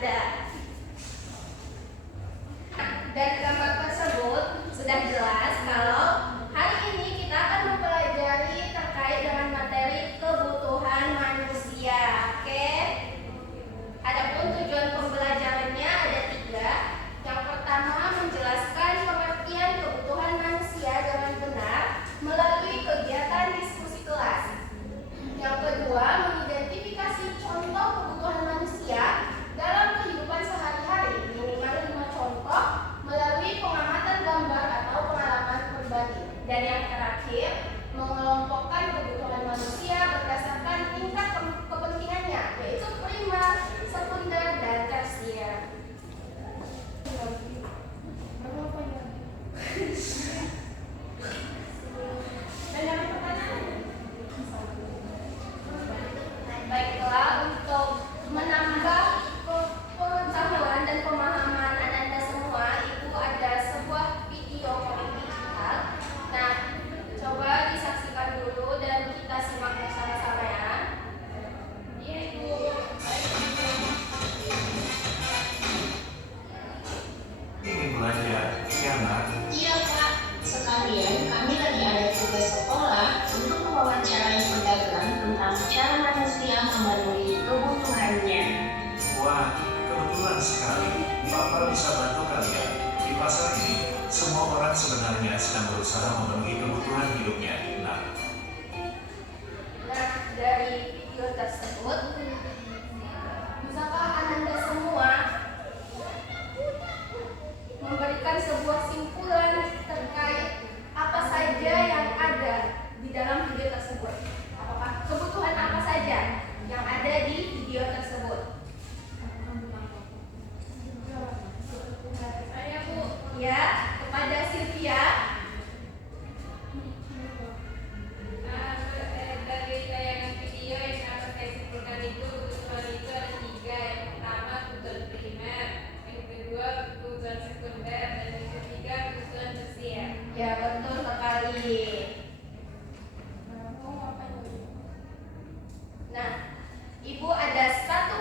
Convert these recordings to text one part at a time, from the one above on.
ada. Dan gambar tersebut sudah jelas kalau hari ini kita akan mempelajari terkait dengan materi kebutuhan manusia. Oke? Adapun tujuan pembelajarannya ada 3. Yang pertama, menjelaskan pengertian kebutuhan manusia dengan benar melalui kegiatan diskusi kelas. Yang kedua, mengidentifikasi contoh kebutuhan manusia dalam kehidupan sehari-hari, minimal 5 contoh melalui pengamatan gambar atau pengalaman pribadi. Dan yang terakhir, mengelompokkan kebutuhan manusia berdasarkan tingkat kepentingannya, yaitu primer, sekunder, dan tersier. Baiklah, untuk menambah pengetahuan dan pemahaman Ananda semua, Ibu ada sebuah video copy digital. Nah, coba disaksikan dulu dan kita simak bersama-sama ya. Iya, Ibu. Ingin belajar, ya Nak? Iya Pak, sekalian kami lagi ada tugas sekolah untuk mewawancarai pedagang tentang cara manusia memenuhi kebutuhannya. Wah, kebetulan sekali. Papa bisa bantu kalian. Di pasar ini, semua orang sebenarnya sedang berusaha memenuhi kebutuhan hidupnya. Nah, Dari video tersebut, bisakah Ananda semua memberikan sebuah simpulan terkait apa saja yang ada di dalam video tersebut? Apakah kebutuhan apa saja yang ada di video tersebut? Saya Bu, ya, kepada Sylvia. Dari tayangan video yang dapat saya simpulkan itu, kebutuhan itu ada 3. Yang pertama kebutuhan primer, yang kedua kebutuhan sekunder, dan yang ketiga kebutuhan tersier. Ya, betul sekali. Nah, Ibu ada satu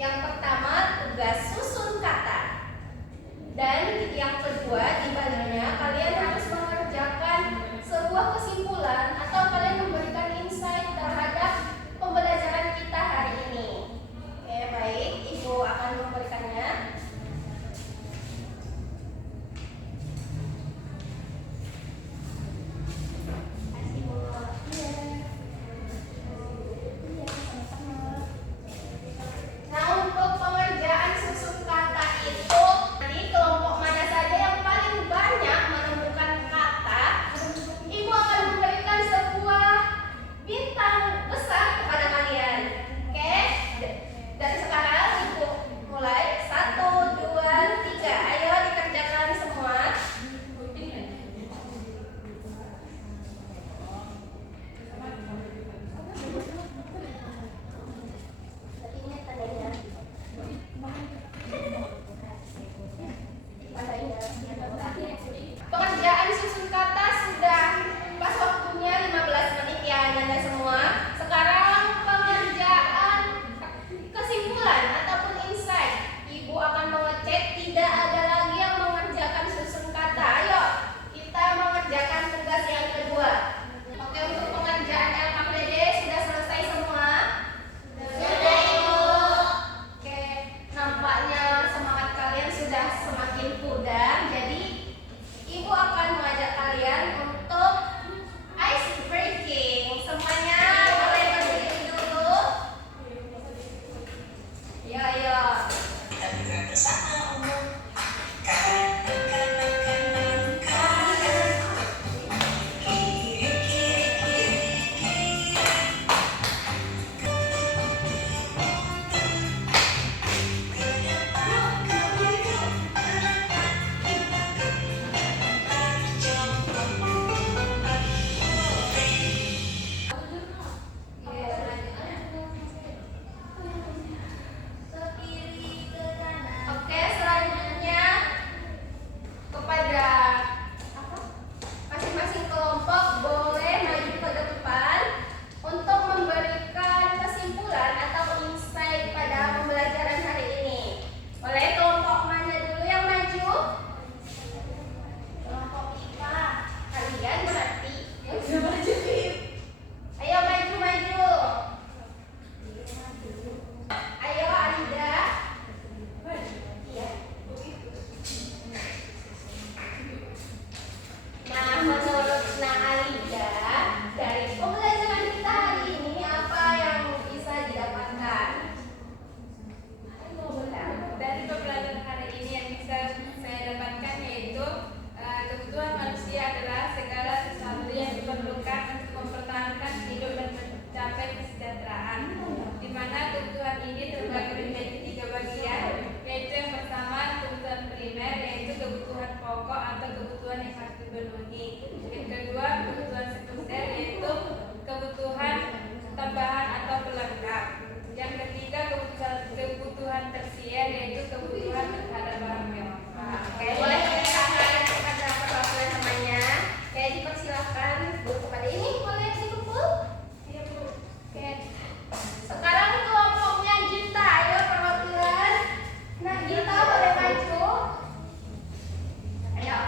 Yang pertama, tugas susun kata. Dan yang kedua, di panelnya kalian harus mengerjakan sebuah kesimpulan atau kalian memberikan insight terhadap pembelajaran kita hari ini. Oke, baik. Ibu akan memberikannya. Kasih Bu. Iya. Iya, sama-sama. Nah, untuk pengerjaan susun kata itu, nanti kelompok mana saja yang paling banyak menemukan kata, Ibu akan memberikan sebuah bintang besar kepada kalian. Oke? Dari sekarang Ibu mulai 1, 2, 3. Ayo dikerjakan semua. Ingat tandanya. Pengerjaan susun kata sudah pas waktunya 15 menit ya Anda semua. Sekarang pengerjaan kesimpulan ataupun insight. Ibu akan mengecek tidak ada lagi yang mengerjakan susun kata. Ayo kita mengerjakan tugas yang kedua. Oke, untuk pengerjaan LKPD sudah selesai semua? Sudah, Ibu. Oke, nampaknya semangat kalian sudah semakin pudar. Jadi Ibu akan mengajak kalian untuk ice breaking. Semuanya boleh berdiri dulu. Yo. Kita dengar bersama umum. Oke, selanjutnya kepada masing-masing kelompok boleh maju ke depan untuk memberikan kesimpulan atau insight pada pembelajaran hari ini. Boleh kelompok mana dulu yang maju? Kelompok IPA. Kalian berarti yang sudah maju. Ayo maju. Ayo Alida. Iya. Nah, menurut Alida, dari pembelajaran kita hari ini apa yang bisa didapatkan? Dari pembelajaran hari ini yang bisa saya dapatkan yaitu kebutuhan manusia adalah segala sesuatu yang diperlukan untuk mempertahankan hidup dan mencapai kesejahteraan. Di mana kebutuhan ini terbagi menjadi 3 bagian, yaitu yang pertama kebutuhan primer, yaitu kebutuhan pokok atau kebutuhan yang harus dipenuhi. Yang kedua kebutuhan sekunder, yaitu kebutuhan tambahan atau pelengkap. Yang ketiga kebutuhan tersier, yaitu kebutuhan terhadap barang mewah. Oke, boleh beri tangan kepada perwakilan namanya. Oke, dipersilakan Bu kepada ini boleh dikumpul. Iya Bu. Oke. Sekarang kelompoknya Gita, ayo perwakilan. Nah, Gita boleh maju. Ayo.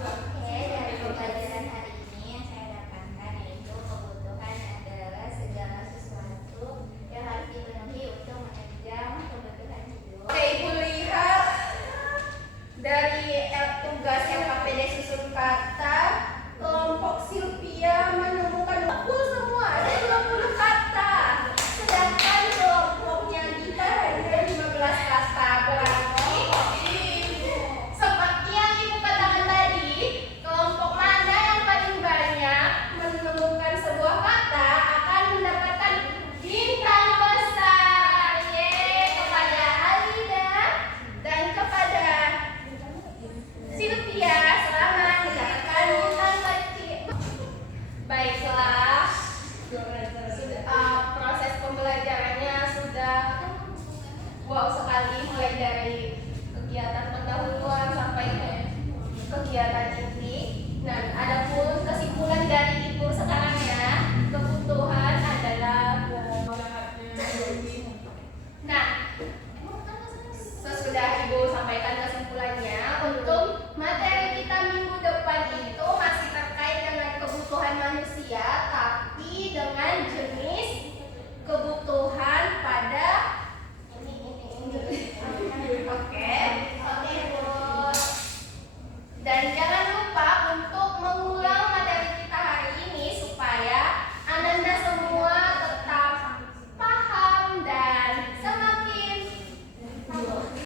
Oke, dari pembelajaran hari ini yang saya dapatkan yaitu kebutuhan adalah segala sesuatu yang harus dipenuhi untuk menunjang kebutuhan hidup. Oke, Ibu lihat dari tugas LKPD susun kata, kelompok Sylvia menemukan betul semua ada 20 kata. Sedangkan kelompoknya Gita hanya 15 kata. Berarti seperti yang Ibu katakan tadi, kelompok mana yang paling banyak menemukan sebuah kata akan mendapatkan bintang besar. Kepada Alida dan kepada Sylvia, selamat mendapatkan bintang kecil. Baiklah, proses pembelajarannya sudah wow sekali, mulai dari kegiatan pendahuluan sampai ke kegiatan inti. Dan ada